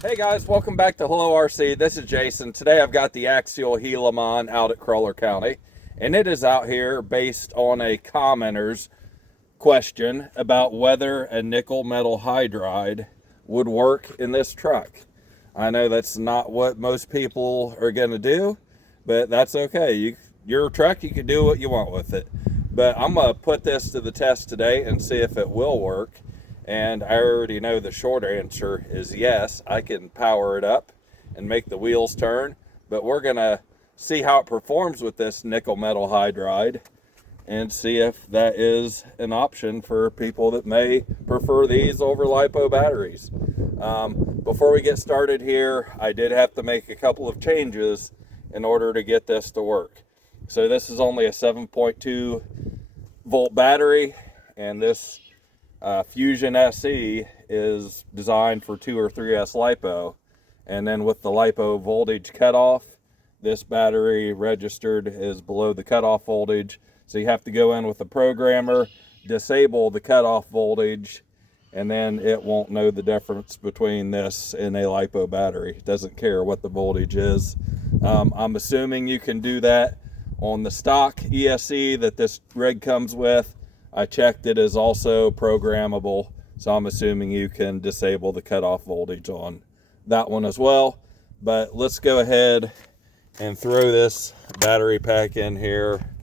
Hey guys, welcome back to Hello RC. This is Jason. Today I've got the axial Gilamon out at Crawler County, and it is out here based on a commenter's question about whether a nickel metal hydride would work in this truck. I know that's not what most people are going to do, but that's okay. Your truck, you can do what you want with it. But I'm going to put this to the test today and see if it will work. And I already know the short answer is yes. I can power it up and make the wheels turn. But we're going to see how it performs with this nickel metal hydride and see if that is an option for people that may prefer these over LiPo batteries. Before we get started here, I did have to make a couple of changes in order to get this to work. So this is only a 7.2 volt battery, and this Fusion SE is designed for 2 or 3S LiPo. And then with the LiPo voltage cutoff, this battery registered is below the cutoff voltage. So you have to go in with the programmer, disable the cutoff voltage, and then it won't know the difference between this and a LiPo battery. It doesn't care what the voltage is. I'm assuming you can do that on the stock ESC that this rig comes with. I checked, it is also programmable, so I'm assuming you can disable the cutoff voltage on that one as well. But let's go ahead and throw this battery pack in here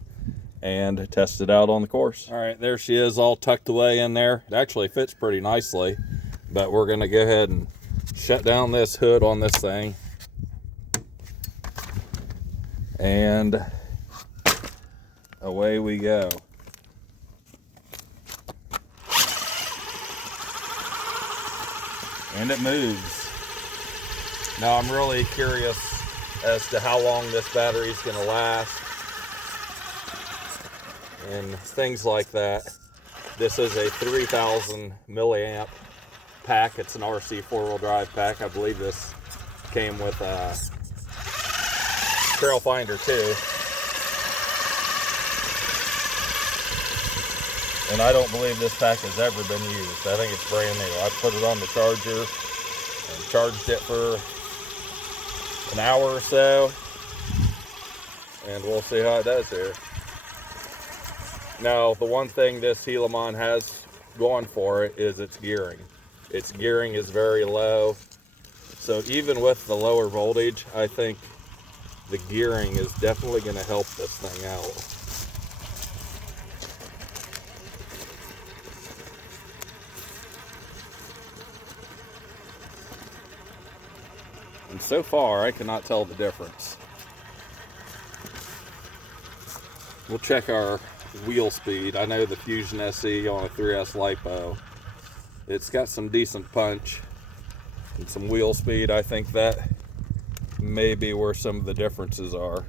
and test it out on the course. All right, there she is, all tucked away in there. It actually fits pretty nicely, but we're gonna go ahead and shut down this hood on this thing. And away we go. And it moves. Now I'm really curious as to how long this battery is going to last and things like that. This is a 3000 milliamp pack. It's an RC four-wheel drive pack. I believe this came with a Trail Finder too. And I don't believe this pack has ever been used. I think it's brand new. I put it on the charger and charged it for an hour or so, and we'll see how it does here. Now, the one thing this Gilamon has going for it is its gearing. Its gearing is very low, so even with the lower voltage, I think the gearing is definitely going to help this thing out. And so far, I cannot tell the difference. We'll check our wheel speed. I know the Fusion SE on a 3S LiPo, it's got some decent punch and some wheel speed. I think that may be where some of the differences are.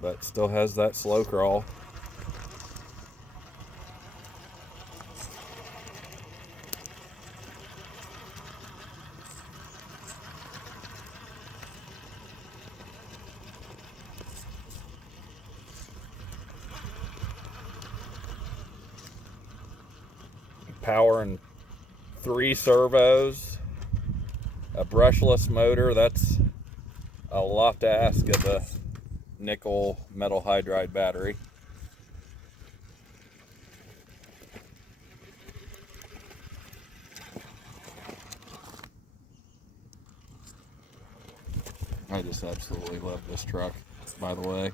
But still has that slow crawl. Power and 3 servos, a brushless motor. That's a lot to ask of a nickel metal hydride battery. I just absolutely love this truck, by the way.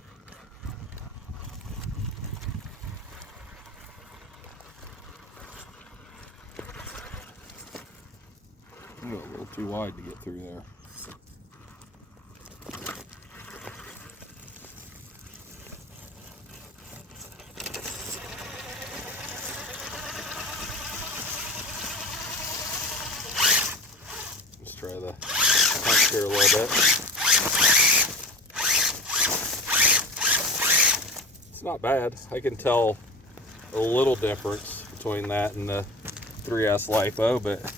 A little too wide to get through there. Let's try the punch here a little bit. It's not bad. I can tell a little difference between that and the 3S LiPo, but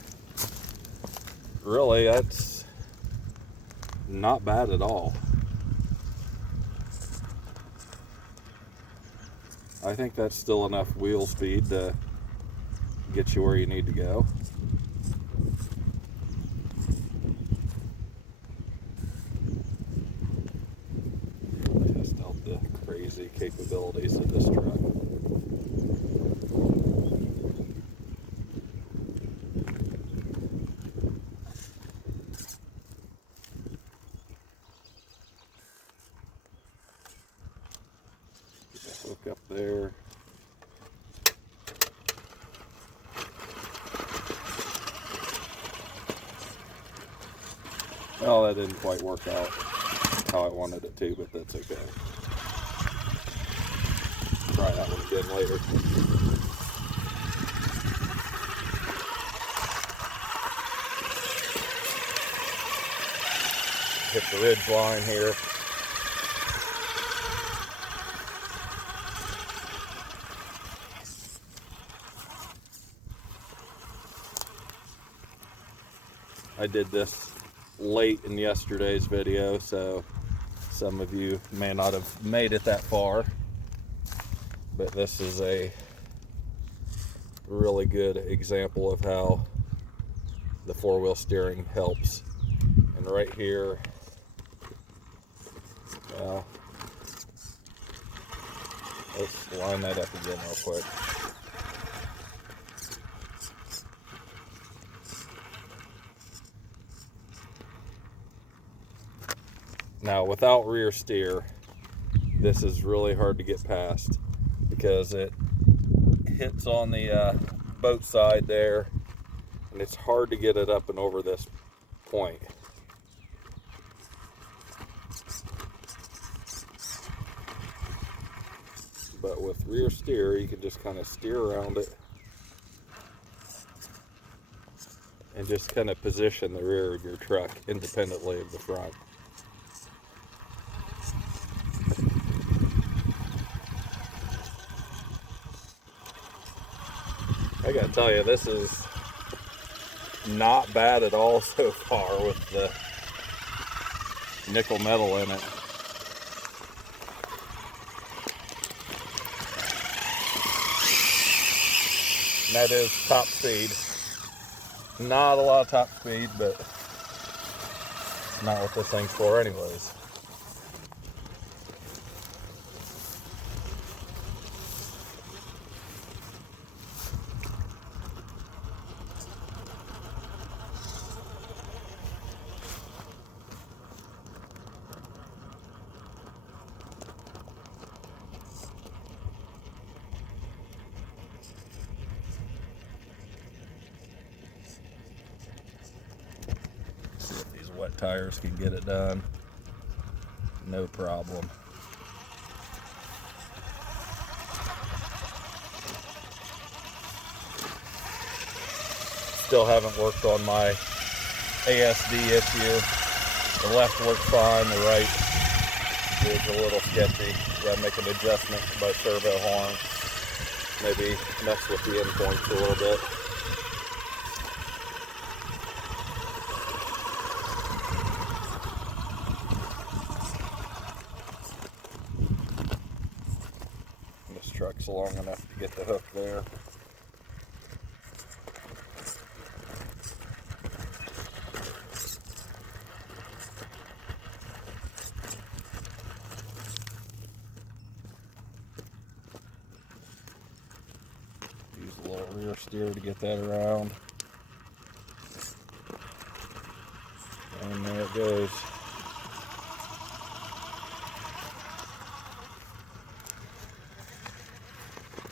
really, that's not bad at all. I think that's still enough wheel speed to get you where you need to go. Test out the crazy capabilities of this truck. Hook up there. Well, that didn't quite work out how I wanted it to, but that's okay. Try that one again later. Hit the ridge line here. I did this late in yesterday's video, so some of you may not have made it that far, but this is a really good example of how the four-wheel steering helps. And right here, let's line that up again real quick. Now, without rear steer, this is really hard to get past because it hits on the boat side there, and it's hard to get it up and over this point. But with rear steer, you can just kind of steer around it and just kind of position the rear of your truck independently of the front. I gotta tell you, this is not bad at all so far with the nickel metal in it. And that is top speed. Not a lot of top speed, but not what this thing's for anyways. Wet tires can get it done, no problem. Still haven't worked on my ASD issue. The left works fine, the right is a little sketchy. Gotta make an adjustment by servo horn, maybe mess with the endpoints a little bit. Truck's long enough to get the hook there. Use a little rear steer to get that around. And there it goes.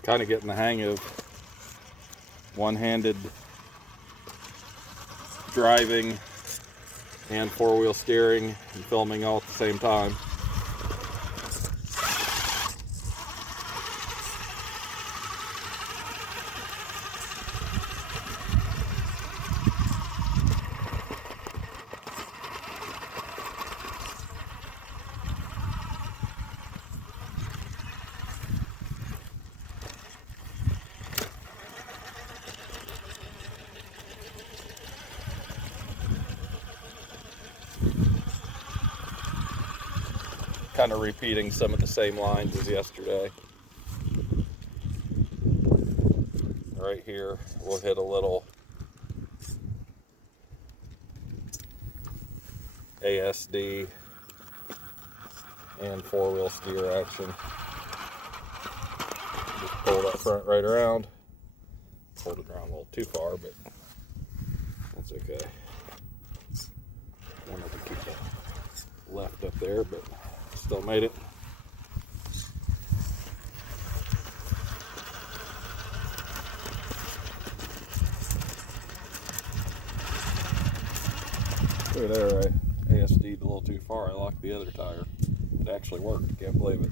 Kind of getting the hang of one-handed driving and four-wheel steering and filming all at the same time. Kind of repeating some of the same lines as yesterday. right here, we'll hit a little ASD and four-wheel steer action. Just pull that front right around. Pulled it around a little too far, but that's okay. Wanted to keep that left up there, but still made it. Look at there, I ASD'd a little too far. I locked the other tire. It actually worked. Can't believe it.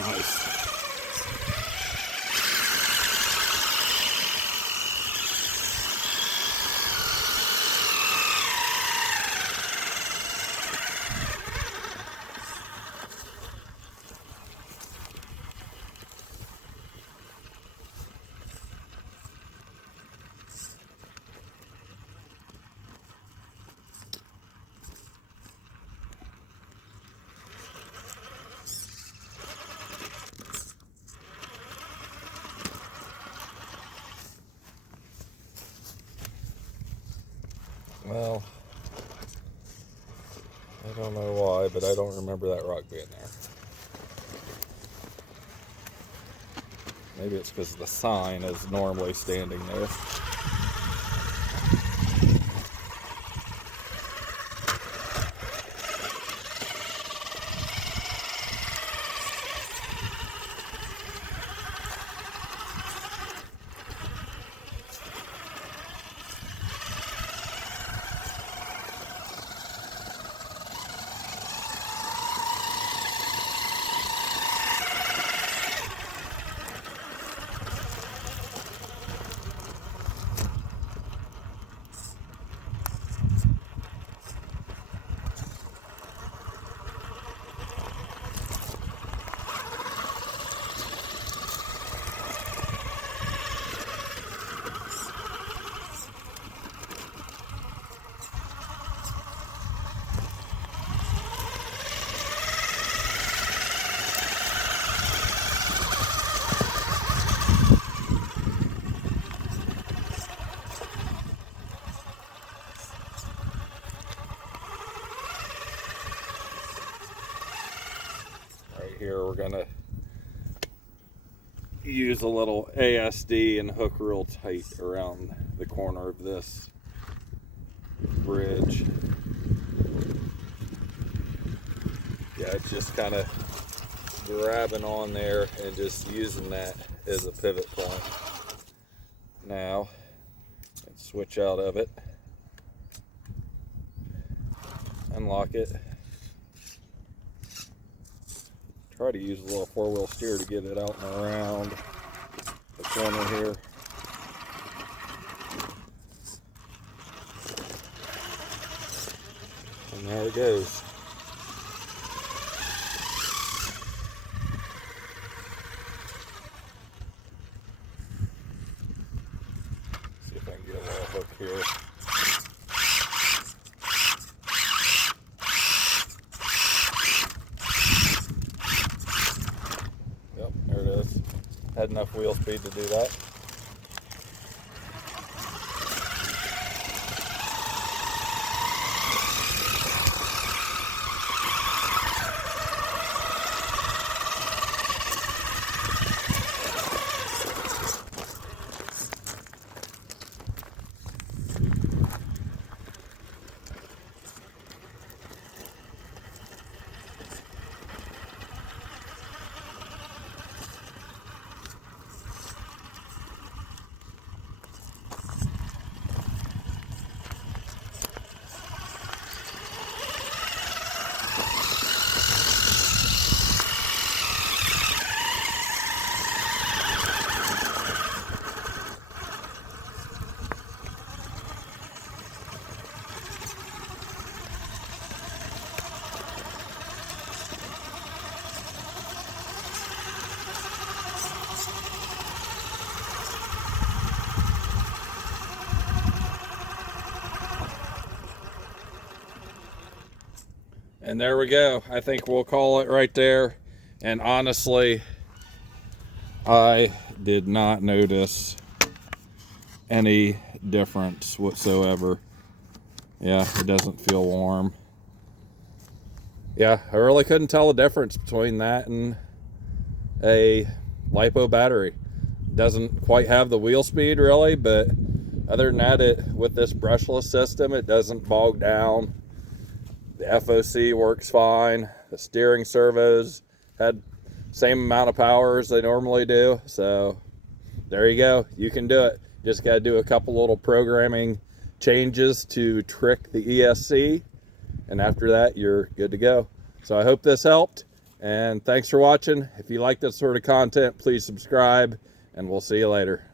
Nice. Well, I don't know why, but I don't remember that rock being there. Maybe it's because the sign is normally standing there. Here we're gonna use a little ASD and hook real tight around the corner of this bridge. Yeah, it's just kind of grabbing on there and just using that as a pivot point. Now, let's switch out of it, unlock it. Try to use a little four-wheel steer to get it out and around the corner here. And there it goes. See if I can get a little hook here. Had enough wheel speed to do that. And there we go. I think we'll call it right there. And honestly, I did not notice any difference whatsoever. Yeah, it doesn't feel warm. Yeah, I really couldn't tell the difference between that and a LiPo battery. Doesn't quite have the wheel speed really, but other than that, with this brushless system, it doesn't bog down. The FOC works fine. The steering servos had same amount of power as they normally do. So there you go. You can do it. Just got to do a couple little programming changes to trick the ESC, and after that, you're good to go. So I hope this helped, and thanks for watching. If you like this sort of content, please subscribe, and we'll see you later.